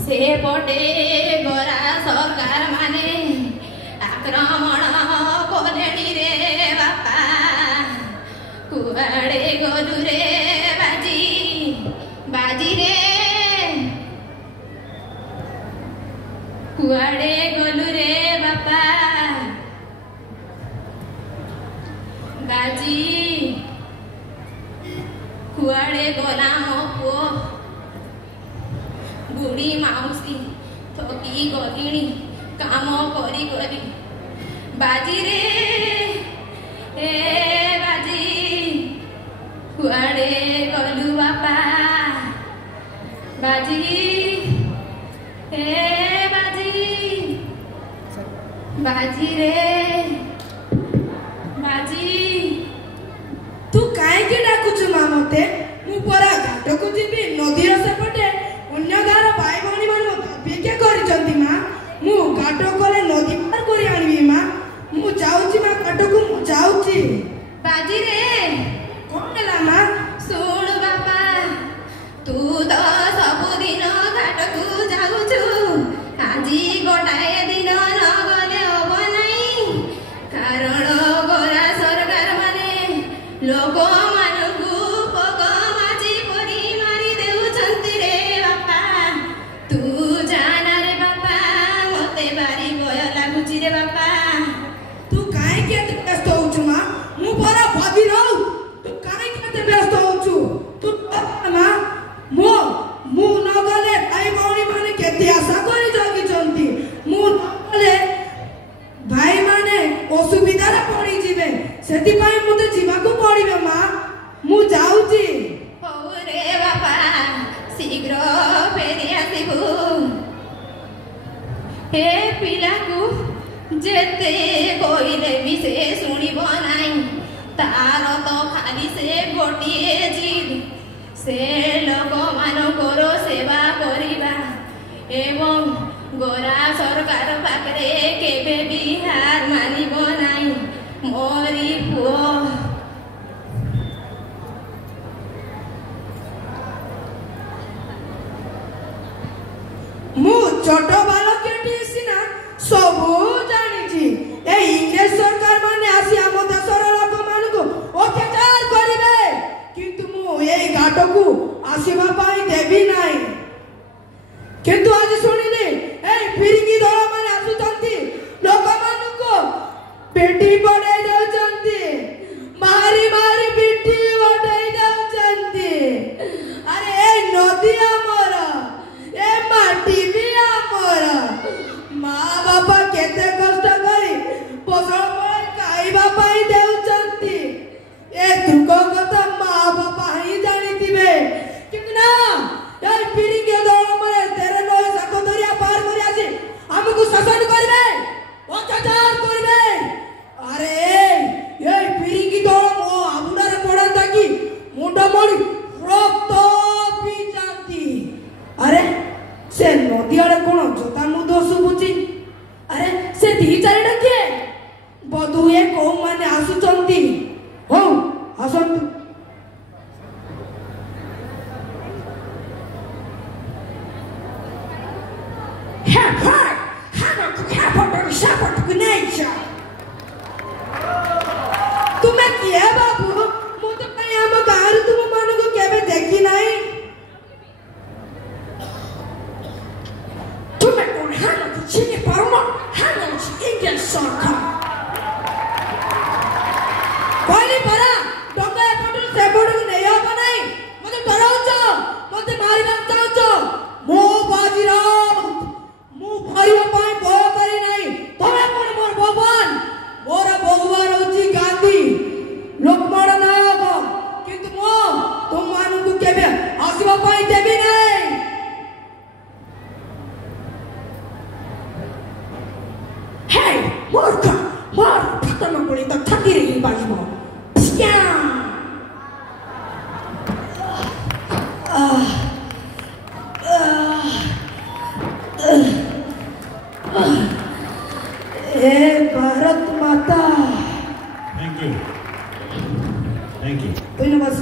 सेपटे गोरा सरकार माने आक्रमण कलेनी रे बापा कुआड़े गलु रे बाजी बाजी रे कुआड़े गलु रे बापा बाजी कुआड़े गला मो पुओ बुढ़ी माउसी थकी गलिणी काम करी करी बाजी रे ए बाजी कुआड़े गलु बापा बाजी ए बाजी बाजी रे बाजी तू काहे डाकुचु मा मते मु परा घाट को जीबी नदी सेपटे अन्य गार भाई भौणी मान अपेक्षा करिसंती मा मु घाट कोले नदी पार करी आनिबी मा मु जाउची मा घाट को मु जाउची बाजी रे कोन ला मा सुन बापा तू तो सब दिन घाट को जाउछु आजी गोटाए दिन न गले हब नाही कारण गोरा सरकार माने लोक मानकु पग माजी परी मारी देउछंती रे बापा तू जाना रे बापा मते बारी भय लागुची रे बापा तू काहे के व्यस्त होउछु मा मु परा भाभी रहू तू काहे के व्यस्त होउछु तू मा मो मु न गले भाई भौणी माने केते आशा करी जगिचंती मु न गले भाई माने असुविधा रे पड़ी जिवे सेति पई मते जीवा को पड़िबे मा मु जाउची हो रे बापा शीघ्र फेरी आसिबु हे पिला को जेते कोइले भी से सुनिब नाही तार तो खाली से गोटिए जिद से लोक मानकर सेवा करिबा एवं गोरा सरकार पाखरे केबे भी हार मानिब नाही मोरी पुओ मु छोट बालक केटी सिना सब जानिछि ए इंग्लिश सरकार माने आसी हम देशर लोक मानको अत्याचार करिवे किंतु मु एई घाट को आसीबा पाई देबी नाही किंतु आज सुनिले ए फिरकी दल माने आसुचंती लोक मानको पेटी पड़ाई देउचंती मारी मारी पिटी पड़ाई देउचंती अरे ए नदी हमर ए माटी भी हमर माँ बापा केते कष्ट करी फसल पर खाइबा पाई देउचंती ए दुख कथा माँ बापा ही जानिथिबे किंतु ना ए फिरकी दल माने तेरे नय साको दरिया पार करी आसी हमकु शासन करबे अत्याचार करबे अरे ए फिरकी दल मो आबुडार पड़ंता कि मुंडा मणि रक्त पी जानती अरे से नदी आड़े कोन जोता मुदो सुबुची अरे से दी चारिटा किए बधुए को माने आसुचंती हो आसंतु तुम्हें किए बाबू मु तो कहीं हम गाँव तुम मान को केबे देखी नहीं तुम्हें कौन है ना तो चीनी पारुमा है ना इंडियन सरकार कोई नहीं परा डोंगा पटल से पटल नहीं आ बनाई मुझे डराओ जो मुझे मारी बात चाहो जो मो बाजीराव मु भारी पाई भय करी नहीं तुम्हें कौन मोर भगवान मोर भगवान होची गांधी लोकमान्य नायक किंतु मो तुम मानू केबे आसीबा पाई देबी नहीं हे मोरका मार खतम पड़ी तो थकी रही बाजमो ए भारत माता you. Thank you. ধন্যবাদ